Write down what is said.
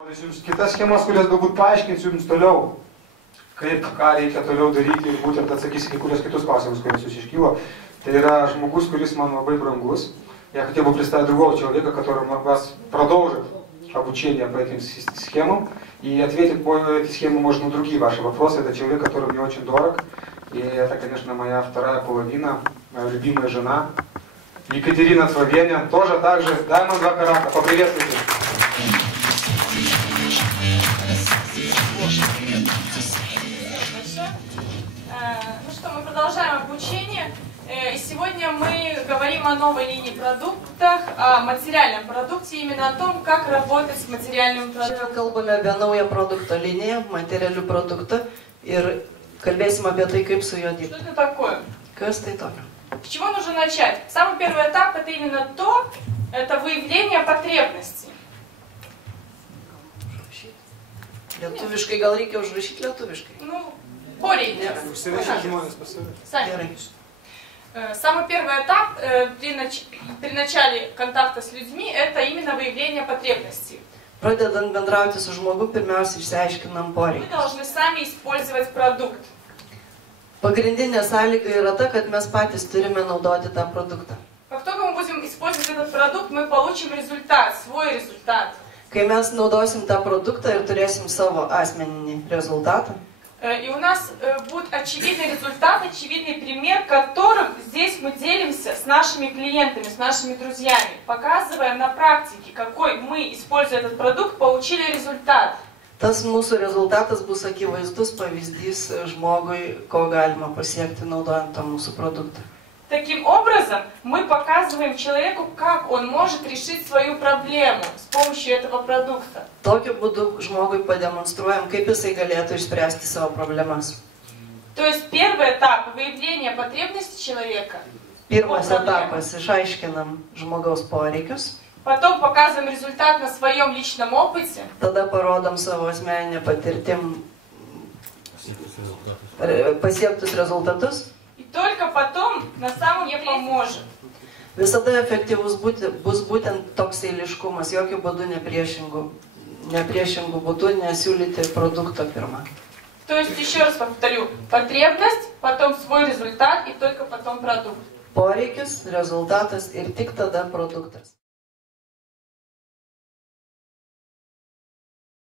Kitas schemas, kurias galbūt paaiškinsiu jums toliau, kaip, ką reikia toliau daryti ir būtent atsakysiu kai kurios kitus klausimus, kuris jūs iškylo. Tai yra žmogus, kuris man labai brangus. Я хотел бы представить другого человека, который вас продолжит обучение по этим схемам и ответит по этой схеме, может, на другие ваши вопросы. Это человек, который мне очень дорог. И это, конечно, моя вторая половина, моя любимая жена. Екатерина Словения, тоже так же. Diamond 2 карата. Поприветствуйте. Ну что, мы продолжаем обучение. И сегодня мы говорим о новой линии продуктов, о материальном продукте, именно о том, как работать с материальным продуктом. Kalbame apie naują produkto liniją, materialių produktą ir kalbėsim apie tai, kaip su juo dirbti. Что это такое? Kas tai tokio? С чего нужно начать? Самый первый этап это именно это выявление потребностей. Lietuviškai gal reikia užrašyti lietuviškai? Ну, более Сами. Самый первый этап при начале контакта с людьми это именно выявление потребностей. Pradedant bendrauti su žmogu, pirmiausia išsiaiškinam Вы poreikį. должны сами использовать продукт. Pagrindinė sąlyga yra ta, kad mes patys turime naudoti tą produktą. Как только мы будем использовать этот продукт, мы получим результат, свой результат. Kai mes naudosim tą produktą ir turėsim savo asmeninį rezultatą, и у нас будет очевидный результат, очевидный пример, которым здесь мы делимся с нашими клиентами, с нашими друзьями, показываем на практике, какой мы, используя этот продукт, получили результат. tas mūsų rezultatas bus akivaizdus pavyzdys žmogui, ko galima pasiekti naudojant tą mūsų produktą. Таким образом, мы показываем человеку, как он может решить свою проблему с помощью этого продукта. Tokiu būdu žmogui pademonstruojam, kaip jisai galėtų išspręsti savo problemas. То есть первый этап выявления потребностей человека. Pirmas etapas - išaiškinam žmogaus poreikius, Потом показываем результат на своем личном опыте. tada parodom savo asmeninę patirtim pasiektus rezultatus. И только потом на самом деле поможем. Visada efektyvus bus būtent toks eiliškumas, jokių būdų nepriešingų būdų nesiūlyti produkto pirmą. То есть, еще раз повторю, потребность, потом свой результат и только потом продукт. Poreikis, rezultatas ir tik tada produktas.